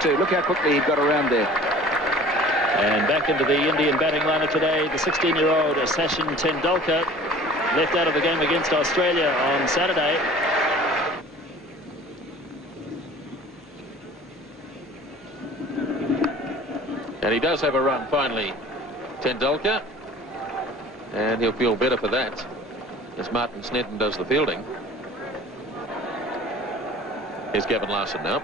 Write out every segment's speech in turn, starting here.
too. Look how quickly he got around there. And back into the Indian batting lineup today, the 16-year-old Sachin Tendulkar, left out of the game against Australia on Saturday. And he does have a run finally, Tendulkar, and he'll feel better for that as Martin Snedden does the fielding. Here's Gavin Larson now.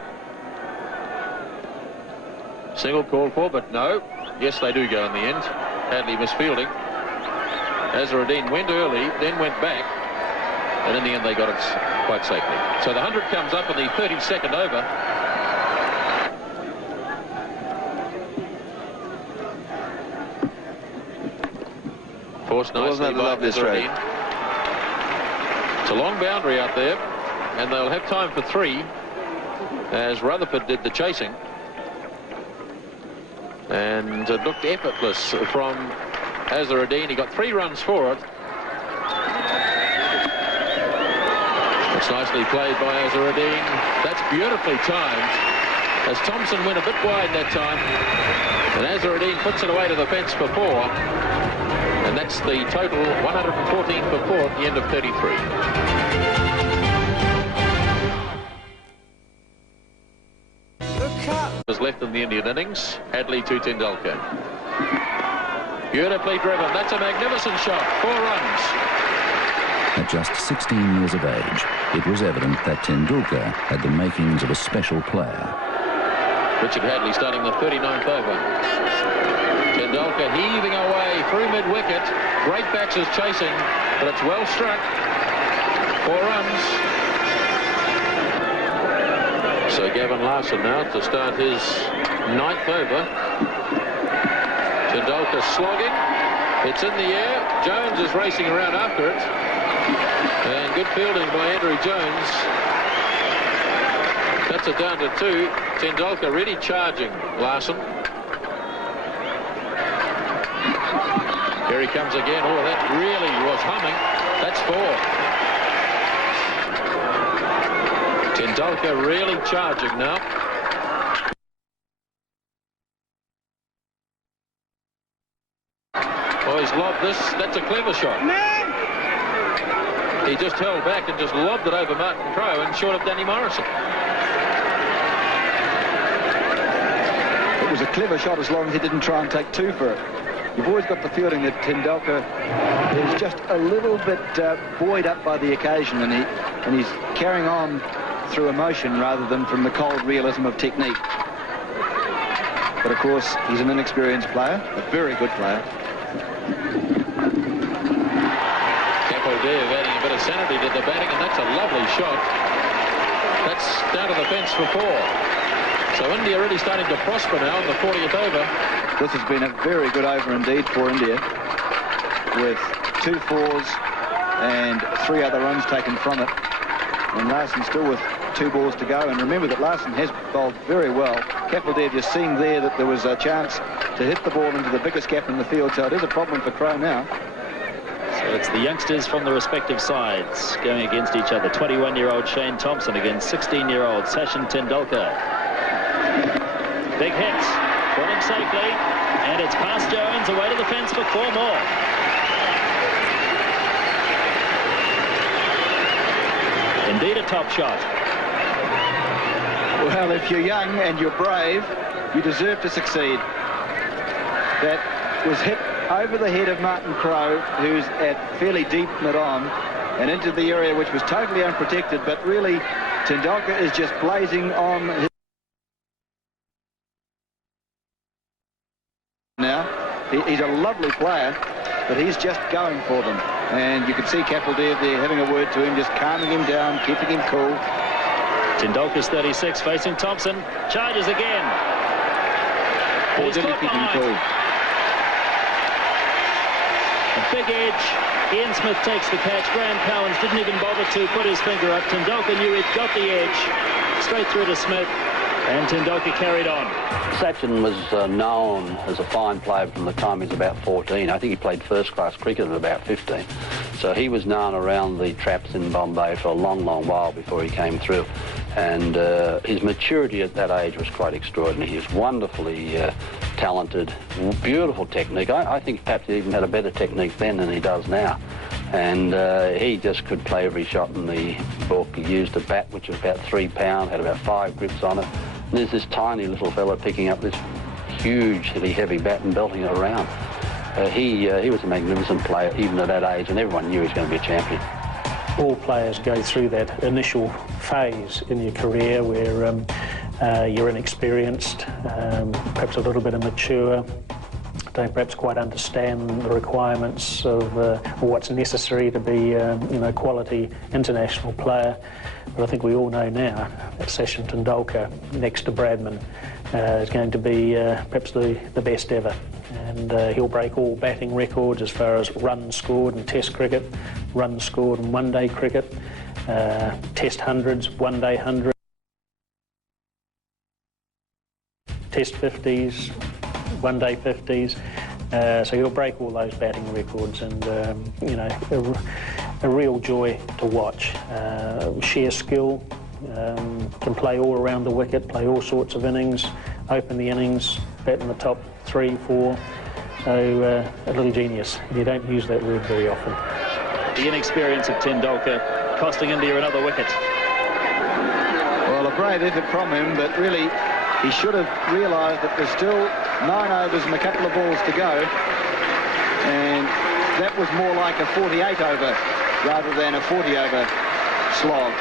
Single called for, but no. Yes, they do go in the end. Hadley misfielding. Azharuddin went early, then went back, and in the end they got it quite safely. So the 100 comes up in the 32nd over. Forced nicely by Azharuddin. It's a long boundary out there, and they'll have time for 3 as Rutherford did the chasing. And it looked effortless from Azharuddin. He got 3 runs for it. It's nicely played by Azharuddin. That's beautifully timed, as Thompson went a bit wide that time, and Azharuddin puts it away to the fence for 4. And that's the total, 114 for 4 at the end of 33. Was left in the Indian innings. Hadley to Tendulkar. Beautifully driven. That's a magnificent shot. 4 runs. At just 16 years of age, it was evident that Tendulkar had the makings of a special player. Richard Hadley starting the 39th over. Tendulkar heaving away through mid-wicket. Great backs chasing, but it's well struck. 4 runs. So Gavin Larson now to start his 9th over. Tendulkar slogging. It's in the air. Jones is racing around after it. And good fielding by Andrew Jones. Cuts it down to 2. Tendulkar really charging Larson. Here he comes again. Oh, that really was humming. That's 4. Tendulkar really charging now. Oh, he's lobbed this. That's a clever shot. He just held back and just lobbed it over Martin Crowe and short of Danny Morrison. It was a clever shot as long as he didn't try and take 2 for it. You've always got the feeling that Tendulkar is just a little bit buoyed up by the occasion, and he's carrying on through emotion rather than from the cold realism of technique. But of course, he's an inexperienced player, a very good player. Kapildev adding a bit of sanity to the batting, and that's a lovely shot. That's down to the fence for 4. So India really starting to prosper now in the 40th over. This has been a very good over indeed for India, with 2 4s and 3 other runs taken from it. And Larson still with 2 balls to go. And remember that Larson has bowled very well. Kapildev just seeing there that there was a chance to hit the ball into the biggest gap in the field. So it is a problem for Crowe now. So it's the youngsters from the respective sides going against each other. 21-year-old Shane Thompson against 16-year-old Sachin Tendulkar. Big hits. Got him safely. And it's past Jones, away to the fence for 4 more. Indeed a top shot. Well, if you're young and you're brave, you deserve to succeed. That was hit over the head of Martin Crowe, who's at fairly deep mid-on, and into the area which was totally unprotected, but really Tendulkar is just blazing on his... Now, he's a lovely player, but he's just going for them. And you can see Kapildev there having a word to him, just calming him down, keeping him cool. Tendulkar's 36, facing Thompson. Charges again. Or did he keep him cool? A big edge. Ian Smith takes the catch. Graham Cowans didn't even bother to put his finger up. Tendulkar knew he'd got the edge. Straight through to Smith. And Tendulkar carried on. Sachin was known as a fine player from the time he was about 14. I think he played first-class cricket at about 15. So he was known around the traps in Bombay for a long, long while before he came through. And his maturity at that age was quite extraordinary. He was wonderfully talented, beautiful technique. I think perhaps he even had a better technique then than he does now. And he just could play every shot in the book. He used a bat which was about 3 pounds, had about 5 grips on it. And there's this tiny little fella picking up this hugely heavy bat and belting it around. He was a magnificent player even at that age, and everyone knew he was going to be a champion. All players go through that initial phase in your career where you're inexperienced, perhaps a little bit immature, don't perhaps quite understand the requirements of what's necessary to be a quality international player. But I think we all know now that Sachin Tendulkar, next to Bradman, is going to be perhaps the best ever. And he'll break all batting records as far as runs scored in Test cricket, runs scored in one-day cricket, Test hundreds, one-day hundreds, Test 50s, one-day 50s. So he'll break all those batting records, and a real joy to watch. Sheer skill, can play all around the wicket, play all sorts of innings, open the innings, bat in the top 3, 4. So a little genius. You don't use that word very often. The inexperience of Tendulkar costing India another wicket. Well, a brave effort from him, but really he should have realised that there's still 9 overs and a couple of balls to go, and that was more like a 48 over rather than a 40 over slog.